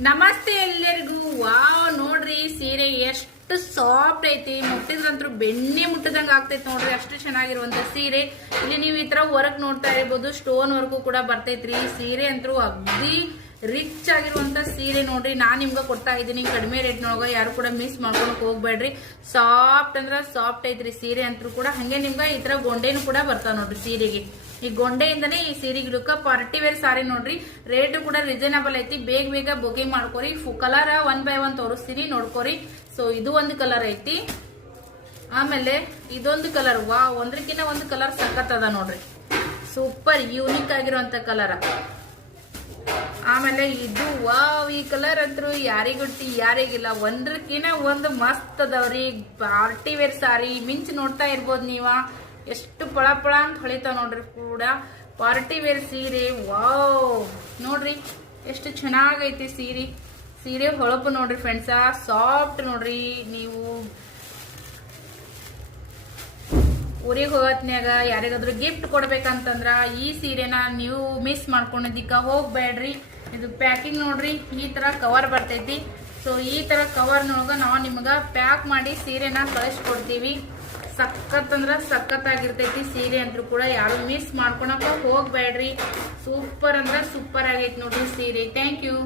ನಮಸ್ತೆ ಎಲ್ಲರಿಗೂ. ವಾವ್, ನೋಡ್ರಿ ಸೀರೆ ಎಷ್ಟು ಸಾಫ್ಟ್ ಐತಿ. ಮುಟ್ಟಿದ್ರಂತೂ ಬೆಣ್ಣೆ ಮುಟ್ಟದಂಗ ಆಗ್ತೈತಿ ನೋಡ್ರಿ, ಅಷ್ಟು ಚೆನ್ನಾಗಿರುವಂತ ಸೀರೆ. ಇಲ್ಲಿ ನೀವು ಈ ತರ ವರ್ಕ್ ನೋಡ್ತಾ ಇರಬಹುದು, ಸ್ಟೋನ್ ವರ್ಕ್ ಕೂಡ ಬರ್ತೈತ್ರಿ. ಸೀರೆ ಅಂತೂ ಅಗ್ದಿ ರಿಚ್ ಆಗಿರುವಂತ ಸೀರೆ ನೋಡ್ರಿ. ನಾನ್ ನಿಮ್ಗೆ ಕೊಡ್ತಾ ಇದ್ದೀನಿ ಕಡಿಮೆ ರೇಟ್ ನೊಳಗ. ಯಾರು ಕೂಡ ಮಿಸ್ ಮಾಡ್ಕೊಳಕ್ ಹೋಗ್ಬೇಡ್ರಿ. ಸಾಫ್ಟ್ ಅಂದ್ರ ಸಾಫ್ಟ್ ಐತ್ರಿ ಸೀರೆ ಅಂತೂ ಕೂಡ. ಹಂಗೆ ನಿಮ್ಗೆ ಈ ತರ ಗೊಂಡೆನು ಕೂಡ ಬರ್ತಾವ ನೋಡ್ರಿ ಸೀರೆಗೆ. ಈ ಗೊಂಡೆಯಿಂದನೇ ಈ ಸೀರೆಗೆ ಲುಕ್. ಪಾರ್ಟಿ ವೇರ್ ಸಾರಿ ನೋಡ್ರಿ, ರೇಟ್ ಕೂಡ ರೀಸನಬಲ್ ಐತಿ. ಬೇಗ ಬೇಗ ಬುಕಿಂಗ್ ಮಾಡ್ಕೋರಿ. ಕಲರ್ 1 by 1 ತೋರಿಸ್ತೀನಿ, ನೋಡ್ಕೋರಿ. ಸೊ ಇದು ಒಂದು ಕಲರ್ ಐತಿ, ಆಮೇಲೆ ಇದೊಂದು ಕಲರ್. ವಾ, ಒಂದ್ರಕ್ಕಿಂತ ಒಂದು ಕಲರ್ ಸಖತ್ ಅದ ನೋಡ್ರಿ. ಸೂಪರ್ ಯೂನಿಕ್ ಆಗಿರುವಂತ ಕಲರ್. ಆಮೇಲೆ ಇದು ವಾವ್, ಈ ಕಲರ್ ಅಂತೂ ಯಾರಿಗೊಟ್ಟಿ ಯಾರಿಗಿಲ್ಲ, ಒಂದ್ರಕ್ಕಿಂತ ಒಂದು ಮಸ್ತ್ ಅದಾವ್ರಿ. ಪಾರ್ಟಿ ವೇರ್ ಸಾರಿ ಮಿಂಚ್ ನೋಡ್ತಾ ಇರ್ಬೋದು ನೀವ, ಎಷ್ಟು ಪಳ ಪಳ ಅಂತ ಹೊಳಿತಾವ ನೋಡ್ರಿ. ಕೂಡ ಪಾರ್ಟಿ ವೇರ್ ಸೀರೆ. ವಾವ್, ನೋಡ್ರಿ ಎಷ್ಟು ಚೆನ್ನಾಗೈತಿ ಸೀರೆ. ಸೀರೆ ಹೊಳಪು ನೋಡ್ರಿ ಫ್ರೆಂಡ್ಸ, ಸಾಫ್ಟ್ ನೋಡ್ರಿ. ನೀವು ಊರಿಗೆ ಹೋಗತ್ನ್ಯಾಗ ಯಾರಿಗಾದ್ರೂ ಗಿಫ್ಟ್ ಕೊಡ್ಬೇಕಂತಂದ್ರ ಈ ಸೀರೆನ ನೀವು ಮಿಸ್ ಮಾಡ್ಕೊಂಡಿದ್ದಕ್ಕ ಹೋಗ್ಬೇಡ್ರಿ. ಇದು ಪ್ಯಾಕಿಂಗ್ ನೋಡ್ರಿ, ಈ ತರ ಕವರ್ ಬರ್ತೈತಿ. ಸೊ ಈ ತರ ಕವರ್ ನೊಳಗ ನಾವು ನಿಮ್ಗ ಪ್ಯಾಕ್ ಮಾಡಿ ಸೀರೆನ ಕಳಿಸ್ಕೊಡ್ತೀವಿ. ಸಖತ್ ಅಂದ್ರ ಸಖತ್ ಆಗಿರ್ತೈತಿ ಸೀರೆ ಅಂತೂ ಕೂಡ. ಯಾರು ಮಿಸ್ ಮಾಡ್ಕೊಳಕ ಹೋಗ್ಬೇಡ್ರಿ. ಸೂಪರ್ ಅಂದ್ರ ಸೂಪರ್ ಆಗೈತಿ ನೋಡ್ರಿ ಸೀರೆ. Thank you.